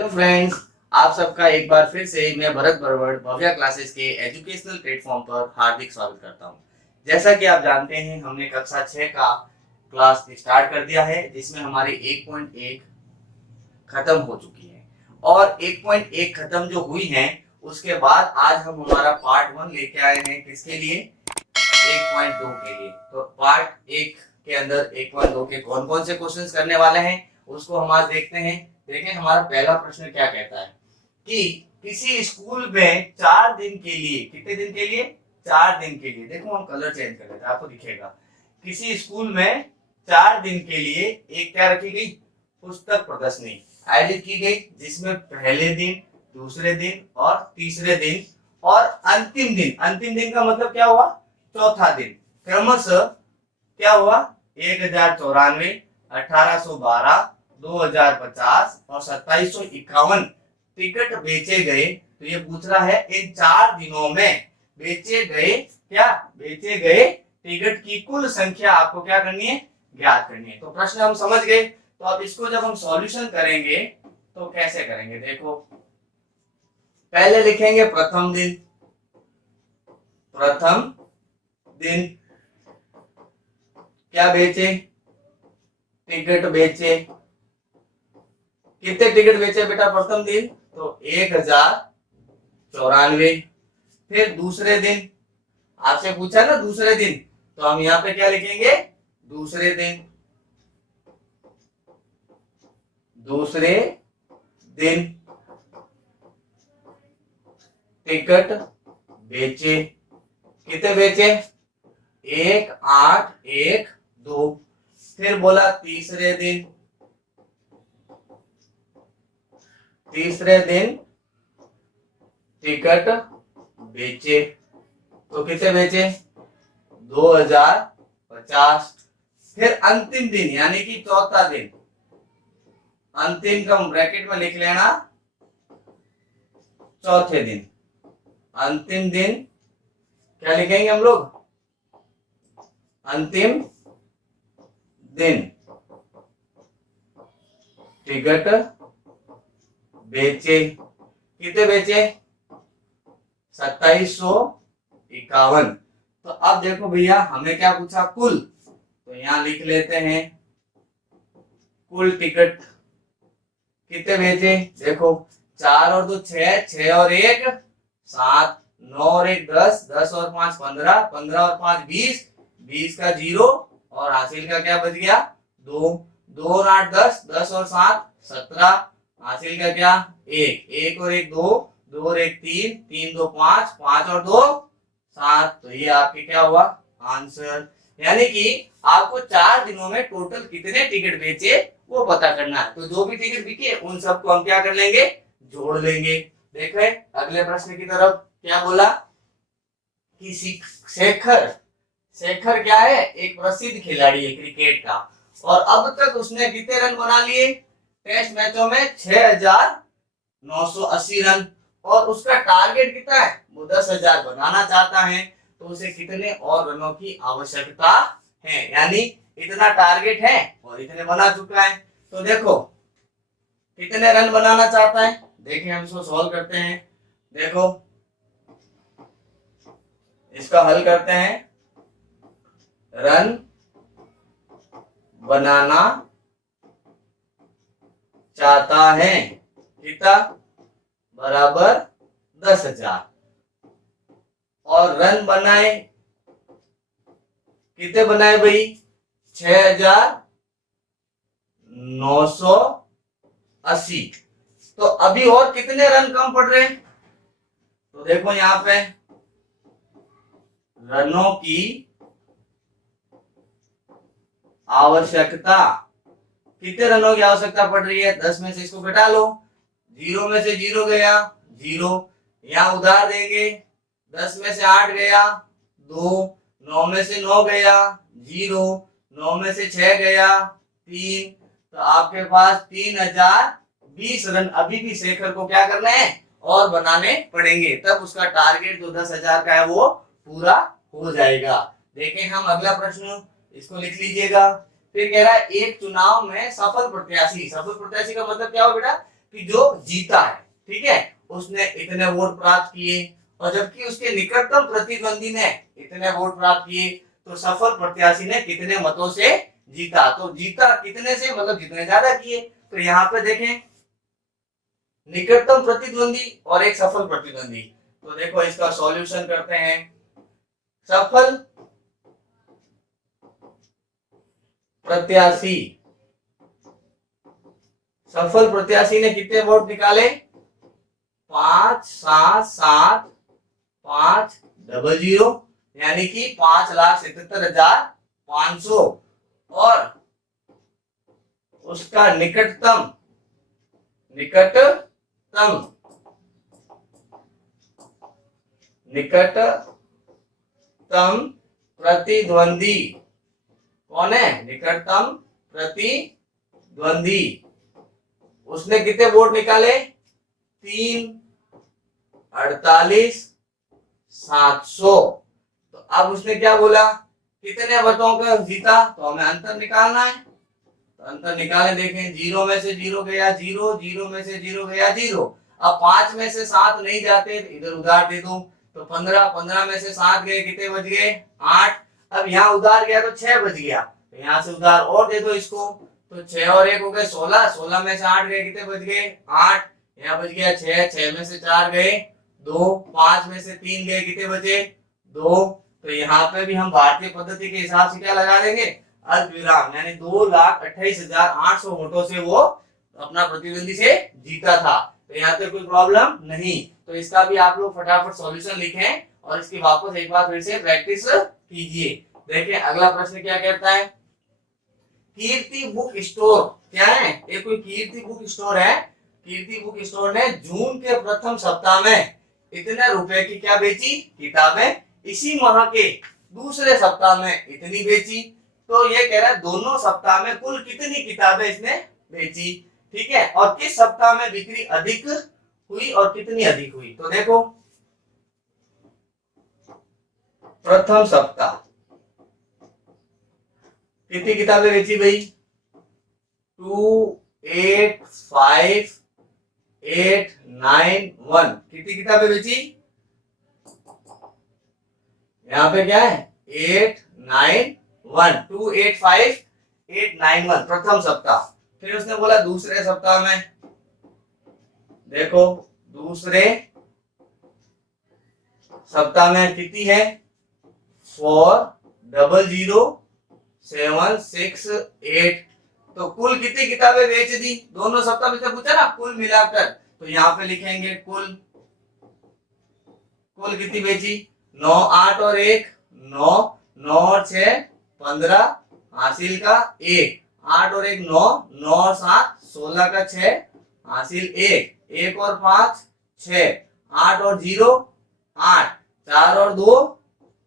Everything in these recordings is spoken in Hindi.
हेलो फ्रेंड्स, आप सबका एक बार फिर से मैं भरत बरवड़ भव्या क्लासेस के एजुकेशनल प्लेटफॉर्म पर हार्दिक स्वागत करता हूं। जैसा कि आप जानते हैं, हमने कक्षा 6 का क्लास स्टार्ट कर दिया है, जिसमें हमारी 1.1 खत्म हो चुकी है और 1.1 खत्म जो हुई है उसके बाद आज हम हमारा पार्ट 1 लेके आए हैं। किसके लिए? 1.2 के लिए। तो पार्ट 1 के अंदर 1.2 के कौन कौन से क्वेश्चंस करने वाले हैं उसको हम आज देखते हैं। देखें, हमारा पहला प्रश्न क्या कहता है कि किसी स्कूल में 4 दिन के लिए, कितने दिन के लिए? 4 दिन के लिए। देखो, हम कलर चेंज कर लेते हैं, आपको दिखेगा। किसी स्कूल में 4 दिन के लिए एक क्या रखी गई? पुस्तक प्रदर्शनी आयोजित की गई, जिसमें पहले दिन, दूसरे दिन और तीसरे दिन और अंतिम दिन, अंतिम दिन का मतलब क्या हुआ? चौथा दिन, क्रमशः क्या हुआ? 1094, 1812, 2050 और 2751 टिकट बेचे गए। तो ये पूछ रहा है इन 4 दिनों में बेचे गए, क्या बेचे गए टिकट की कुल संख्या आपको क्या करनी है? ज्ञात करनी है। तो प्रश्न हम समझ गए। तो अब इसको जब हम सॉल्यूशन करेंगे तो कैसे करेंगे? देखो, पहले लिखेंगे प्रथम दिन। प्रथम दिन क्या बेचे? टिकट बेचे। कितने टिकट बेचे बेटा प्रथम दिन? तो 1094। फिर दूसरे दिन, आपसे पूछा ना दूसरे दिन, तो हम यहाँ पे क्या लिखेंगे? दूसरे दिन। दूसरे दिन टिकट बेचे। कितने बेचे? 1, 8, 1, 2। फिर बोला तीसरे दिन। तीसरे दिन टिकट बेचे। तो कितने बेचे? 2050। फिर अंतिम दिन यानी कि चौथा दिन, अंतिम का ब्रैकेट में लिख लेना, चौथे दिन। अंतिम दिन क्या लिखेंगे हम लोग? अंतिम दिन टिकट बेचे। कितने बेचे? 2751। तो अब देखो भैया, हमें क्या पूछा? कुल। तो यहां लिख लेते हैं कुल टिकट कितने बेचे। देखो, 4 और 2 6, 6 और 1 7, 9 और 1 10, 10 और 5 15, 15 और 5 20, 20 का 0 और हासिल का क्या बच गया? 2, 2 और 8 10, 10 और 7 17, हासिल का क्या? 1, 1 और 1 2, 2 और 1 3, 3 2 5, 5 और 2 7। तो ये आपके क्या हुआ? आंसर। यानी कि आपको 4 दिनों में टोटल कितने टिकट बेचे वो पता करना है। तो जो भी टिकट बिके उन सबको हम क्या कर लेंगे? जोड़ लेंगे। देखें अगले प्रश्न की तरफ, क्या बोला कि शेखर, शेखर क्या है? एक प्रसिद्ध खिलाड़ी है क्रिकेट का, और अब तक उसने कितने रन बना लिए टेस्ट मैचों में? 6980 रन। और उसका टारगेट कितना है? वो 10,000 बनाना चाहता है। तो उसे कितने और रनों की आवश्यकता है? यानी इतना टारगेट है और इतने बना चुका है। तो देखो कितने रन बनाना चाहता है। देखें, हम इसको सॉल्व करते हैं। देखो, इसका हल करते हैं। रन बनाना चाहता है कितना? बराबर 10,000। और रन बनाए कितने बनाए भाई? 6,980। तो अभी और कितने रन कम पड़ रहे हैं? तो देखो यहां पे रनों की आवश्यकता, कितने रनों की आवश्यकता पड़ रही है? 10 में से इसको घटा लो, 0 में से 0 गया 0, यहां उधार देंगे, 10 में से 8 गया 2, 9 में से 9 गया 0, 9 में से 6 गया 3। तो आपके पास 3020 रन अभी भी शेखर को क्या करना है? और बनाने पड़ेंगे, तब उसका टारगेट जो 10,000 का है वो पूरा हो जाएगा। देखें हम अगला प्रश्न, इसको लिख लीजिएगा। फिर कह रहा है एक चुनाव में सफल प्रत्याशी, सफल प्रत्याशी का मतलब क्या हो बेटा? कि जो जीता है, ठीक है, उसने इतने वोट प्राप्त किए, और जबकि उसके निकटतम प्रतिद्वंदी ने इतने वोट प्राप्त किए, तो सफल प्रत्याशी ने कितने मतों से जीता। तो जीता कितने से, मतलब जितने ज्यादा किए। तो यहाँ पे देखें, निकटतम प्रतिद्वंदी और एक सफल प्रतिद्वंदी। तो देखो इसका सॉल्यूशन करते हैं। सफल प्रत्याशी, सफल प्रत्याशी ने कितने वोट निकाले, 5,7,7,5,0, यानी कि 5,77,500, और उसका निकटतम प्रतिद्वंदी कौन है, निकटतम प्रतिद्वंदी, उसने कितने वोट निकाले, 3,48,700। तो अब उसने क्या बोला, कितने वोटों का जीता, तो हमें अंतर निकालना है। तो अंतर निकाले, देखें, 0 में से 0 गया 0, 0 में से 0 गया 0। अब 5 में से 7 नहीं जाते, तो इधर उधार दे दो, तो 15, 15 में से 7 गए, कितने बच गए, 8। अब यहाँ उधार गया तो 6 बच गया, तो यहाँ से उधार और दे दो इसको, तो 6 और 1 हो गए 16, 16 में से 8 गए, कितने बच गए, 8। यहाँ बच गया 6, 6 में से 4 गए 2, 5 में से 3 गए, कितने बचे, 2। तो यहाँ पे भी हम भारतीय पद्धति के हिसाब से क्या लगा देंगे, अल्पविराम, यानी 2,28,800 वोटों से वो अपना प्रतिद्वंदी से जीता था। तो यहाँ पे कोई प्रॉब्लम नहीं। तो इसका भी आप लोग फटाफट सॉल्यूशन लिखें और इसकी वापस एक बार फिर से प्रैक्टिस कीजिए। देखिए अगला प्रश्न क्या कहता है, कीर्ति बुक स्टोर क्या है, ये कोई कीर्ति बुक स्टोर है। कीर्ति बुक स्टोर ने जून के प्रथम सप्ताह में इतने रुपए की क्या बेची, किताबें। इसी माह के दूसरे सप्ताह में इतनी बेची। तो ये कह रहा है दोनों सप्ताह में कुल कितनी किताबें इसने बेची, ठीक है, और किस सप्ताह में बिक्री अधिक हुई और कितनी अधिक हुई। तो देखो, प्रथम सप्ताह कितनी किताबें बेची भाई, 2,8,5,8,9,1 कितनी किताबें बेची, यहाँ पे क्या है 8,9,1, 2,8,5,8,9,1 प्रथम सप्ताह। फिर उसने बोला दूसरे सप्ताह में, देखो दूसरे सप्ताह में कितनी है, 4,0,0,7,6,8। तो कुल कितनी किताबें बेच दी, दोनों सप्ताह में से पूछा ना, कुल मिलाकर। तो यहाँ पे लिखेंगे कुल कितनी बेची, 9, 8 और 1 9, 9 और 6 15, हासिल का 1, 8 और 1 9, 9 और 7 16 का 6, हासिल 1, 1 और 5 6, 8 और 0 8, 4 और 2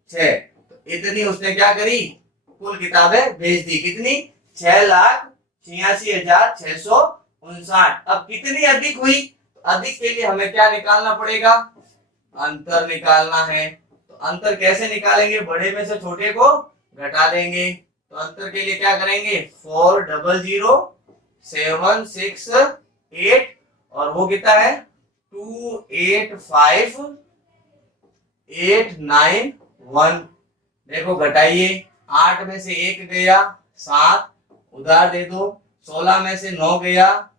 6। तो इतनी उसने क्या करी, कुल किताबें बेच दी, कितनी, 6,86,659। अब कितनी अधिक हुई, अधिक के लिए हमें क्या निकालना पड़ेगा, अंतर निकालना है। तो अंतर कैसे निकालेंगे, बड़े में से छोटे को घटा देंगे। तो अंतर के लिए क्या करेंगे, 4,0,0,7,6,8 और वो कितना है 2,8,5,8,9,1। देखो घटाइए, 8 में से 1 गया 7, उधार दे दो, 16 में से 9 गया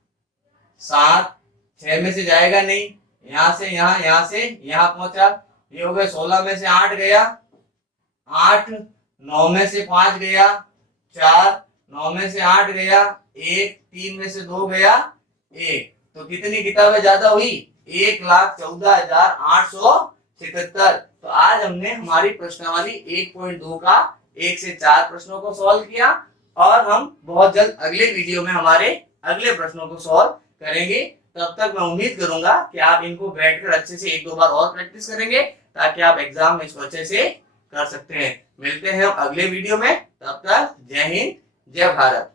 7, 6 में से जाएगा नहीं, यहाँ से यहाँ, यहाँ से यहाँ पहुंचा, ये हो गया 16 में से 8 गया 8, 9 में से 5 गया 4, 9 में से 8 गया 1, 3 में से 2 गया 1। तो कितनी किताबें ज्यादा हुई, 1,14,877। तो आज हमने हमारी प्रश्नावली 1.2 का 1 से 4 प्रश्नों को सॉल्व किया, और हम बहुत जल्द अगले वीडियो में हमारे अगले प्रश्नों को सॉल्व करेंगे। तब तक मैं उम्मीद करूंगा कि आप इनको बैठकर अच्छे से 1-2 बार और प्रैक्टिस करेंगे, ताकि आप एग्जाम में इसको अच्छे से कर सकते हैं। मिलते हैं अगले वीडियो में, तब तक जय हिंद जय भारत।